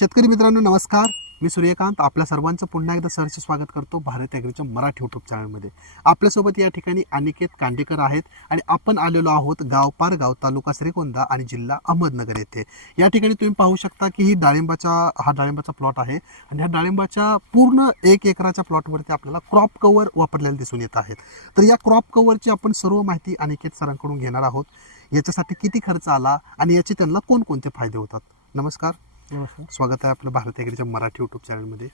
शेतकरी मित्रांनो नमस्कार. मी सूर्यकांत. आपल्या सर्वांचं पुन्हा एकदा सरचे स्वागत करतो भारत ॲग्रीच्या मराठी यूट्यूब चॅनलमध्ये आपल्यासोबत या ठिकाणी अनिकेत कांडेकर आहेत आणि आपण आलेलो आहोत गावपार गाव तालुका श्रीगोंदा आणि जिल्हा अहमदनगर येथे. या ठिकाणी तुम्ही पाहू शकता की ही डाळिंबाचा हा डाळिंबाचा प्लॉट आहे आणि ह्या डाळिंबाच्या पूर्ण एक एकराच्या प्लॉटवरती आपल्याला क्रॉप कवर वापरलेले दिसून येत आहेत तर या क्रॉप कवरची आपण सर्व माहिती अनिकेत सरांकडून घेणार आहोत. याच्यासाठी किती खर्च आला आणि याचे त्यांना कोणकोणते फायदे होतात? नमस्कार. स्वागत आहे आपलं भारत एग्रीच्या मराठी यूट्यूब चॅनलमध्ये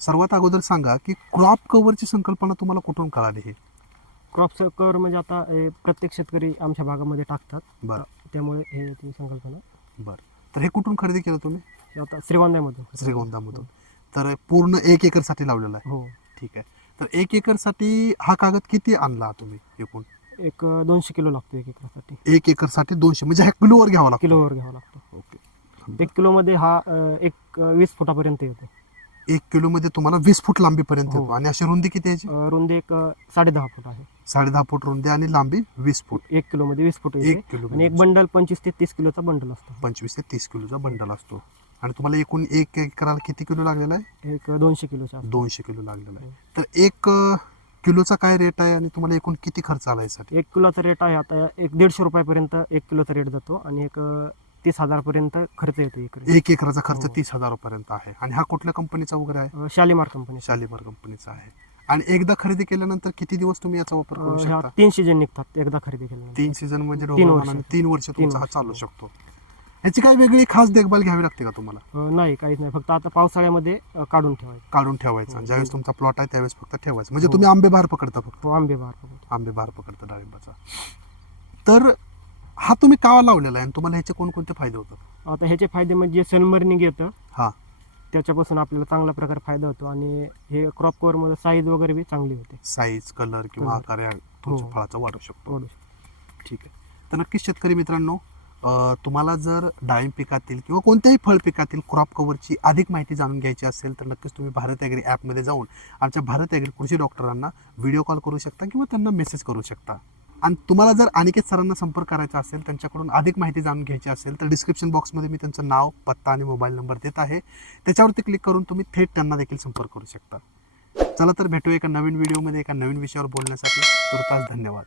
सर्वात अगोदर सांगा की क्रॉप कव्हरची संकल्पना तुम्हाला कुठून कळाली हे? क्रॉप कव्हर म्हणजे आता हे प्रत्येक शेतकरी आमच्या भागामध्ये टाकतात. बरं. त्यामुळे हे ती संकल्पना. बरं. तर हे कुठून खरेदी केलं तुम्ही? हे आता श्रीगोंद्यामधून. श्रीगोंदामधून तर पूर्ण एक एकरसाठी लावलेला आहे. हो. ठीक आहे. तर एक एकरसाठी हा कागद किती आणला तुम्ही एकूण? एक अं, दोनशे किलो लागतो एक एकरासाठी. एक एकरसाठी दोनशे. म्हणजे ह्या किलोवर घ्यावा लागतो. किलोवर घ्यावा लागतो. एक किलोमध्ये हा अं, एक अं, वीस फुटापर्यंत येतो. एक किलोमध्ये तुम्हाला वीस फूट लांबीपर्यंत हो. येतो. आणि अशी रुंदी किती याची अं, रुंदी एक अं, साडेदहा फूट आहे. साडे दहा फूट रुंदी आणि लांबी वीस फूट. एक किलोमध्ये वीस फूट एक येते किलो आणि एक बंडल पंचवीस ते तीस किलोचा बंडल असतो. पंचवीस ते तीस किलोचा बंडल असतो. आणि तुम्हाला एकूण एक एकराला किती किलो लागलेला आहे? एक अं, दोनशे किलोचा असतो. दोनशे किलो लागलेला आहे. तर एक अं, किलोचा काय रेट आहे आणि तुम्हाला एकूण किती खर्च आला यासाठी? एक किलोचा रेट आहे आता एक दीडशे रुपयापर्यंत एक किलोचा रेट जातो. आणि एक अं, तीस हजारपर्यंत खर्च येतो एकरी एक एकराचा खर्च हो. तीस हजार रुपयापर्यंत आहे. आणि हा कुठल्या कंपनीचा वगैरे आहे? अं, शालिमार कंपनी. शालिमार कंपनीचा आहे. आणि एकदा खरेदी केल्यानंतर किती दिवस तुम्ही याचा वापर करू ह्या शकता? तीन सीजन निघतात एकदा खरेदी केल्यानंतर. तीन सीझन म्हणजे तीन वर्ष. तीन वर्ष तुमचा हा वर्ष. चालू शकतो. याची काय वेगळी खास देखभाल घ्यावी लागते का तुम्हाला? अं, नाही काहीच नाही. फक्त आता पावसाळ्यामध्ये अं, काढून ठेवायचं. काढून ठेवायचा. हो. ज्यावेळेस तुमचा प्लॉट आहे त्यावेळेस फक्त ठेवायचं. म्हणजे हो. तुम्ही आंबे बाहेर पकडता फक्त. तो आंबे बाहेर पकडतो. आंबे बाहेर पकडता डाळिंबाचा. तर हा तुम्ही कावा लावलेला आहे आणि तुम्हाला ह्याचे कोणकोणते फायदे होतात? आता ह्याचे फायदे म्हणजे सनबर्निंग येतं. हा. त्याच्यापासून आपल्याला चांगला प्रकारे फायदा होतो आणि हे क्रॉप कव्हरमध्ये साईज वगैरे बी चांगली होते. साईज कलर किंवा. आकार या तुमच्या हो. फळाचा वाढू शकतो. थोडं. ठीक आहे. तर नक्कीच शेतकरी मित्रांनो अं, तुम्हाला जर डाळिंब पिकातील किंवा कोणत्याही फळ पिकातील क्रॉप कव्हरची अधिक माहिती जाणून घ्यायची असेल तर नक्कीच तुम्ही भारत ॲग्री ॲपमध्ये जाऊन आमच्या भारत ॲग्री कृषी डॉक्टरांना व्हिडिओ कॉल करू शकता किंवा त्यांना मेसेज करू शकता. आणि तुम्हाला जर अनिकेत सरांना संपर्क करायचा असेल त्यांच्याकडून अधिक माहिती जाणून घ्यायची असेल तर डिस्क्रिप्शन बॉक्समध्ये मी त्यांचं नाव पत्ता आणि मोबाईल नंबर देत आहे. त्याच्यावरती क्लिक करून तुम्ही थेट त्यांना देखील संपर्क करू शकता. चला तर भेटूया एका नवीन व्हिडिओमध्ये एका नवीन विषयावर बोलण्यासाठी. तुर्तास धन्यवाद.